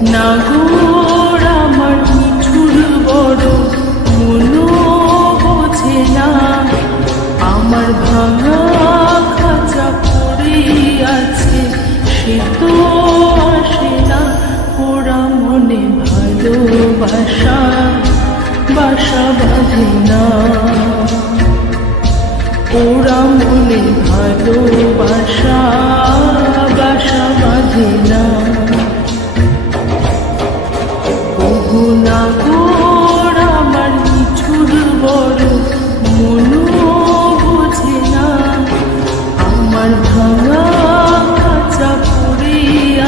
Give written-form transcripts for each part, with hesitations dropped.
নাগর আমার মিঠুর বড় মনো বোঝে না, আমার ভাঙা খাঁচা পড়ে আছে সে তো আসে না। ওরা মনে ভালোবাসা বাসা বাঁধে না, ওরা মনে ভালোবাসা বাসা বাঁধে না। ওগো নাগর আমার মিঠুর বড় মনো বোঝে না, আমার ভাঙা খাঁচা পড়ে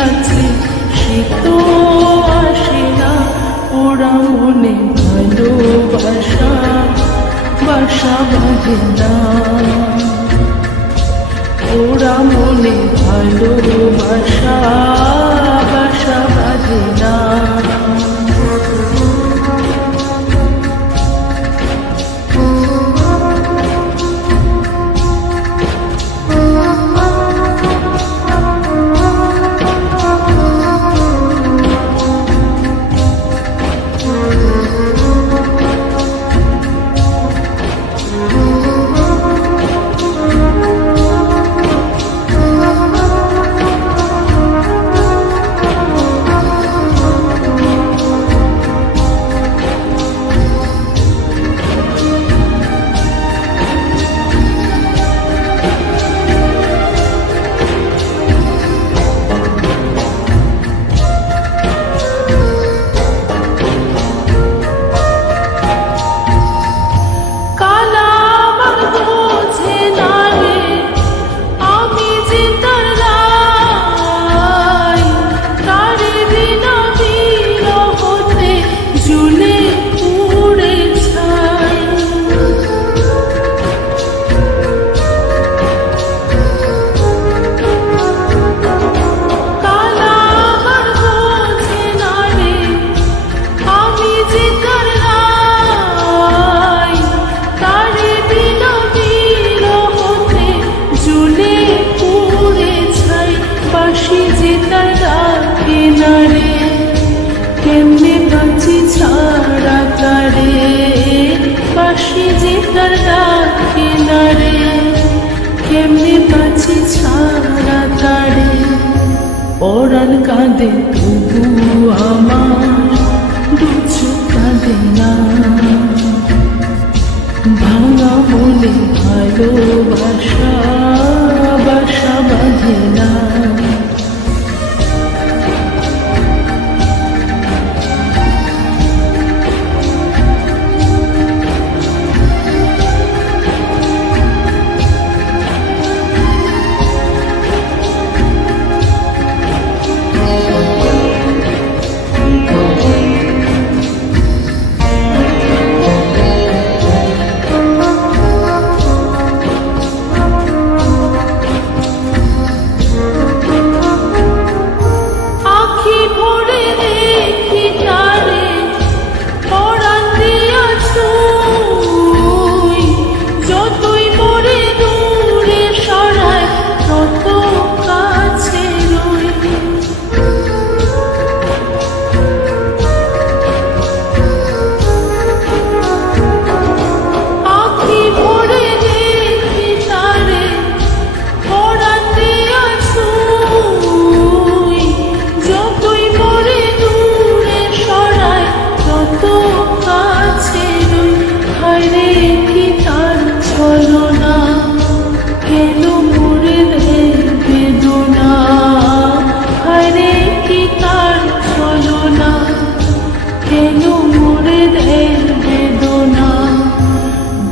আছে সে তো আসে না। ওরা মনে ভালোবাসা বাসা বাঁধে না, ওরা মনে ভালোবাসা বাসা বাঁধে না। কেমনে বাঁচি ছাড়া তারে, বাঁশি যে তার ডাকে না রে, কেমনে বাঁচি ছাড়া তারে। পরাণ কাঁদে তবু আমার দু চোখ কাঁদে না, ভাঙা মনে ভালোবাসা বাসা বাঁধে না।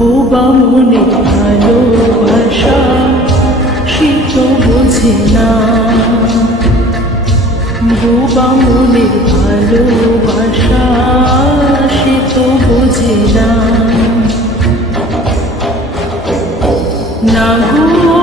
বোবা মনে ভালোবাসা সে তো বোঝে না, বোবা মনে ভালোবাসা সে তো বোঝে না। নাগর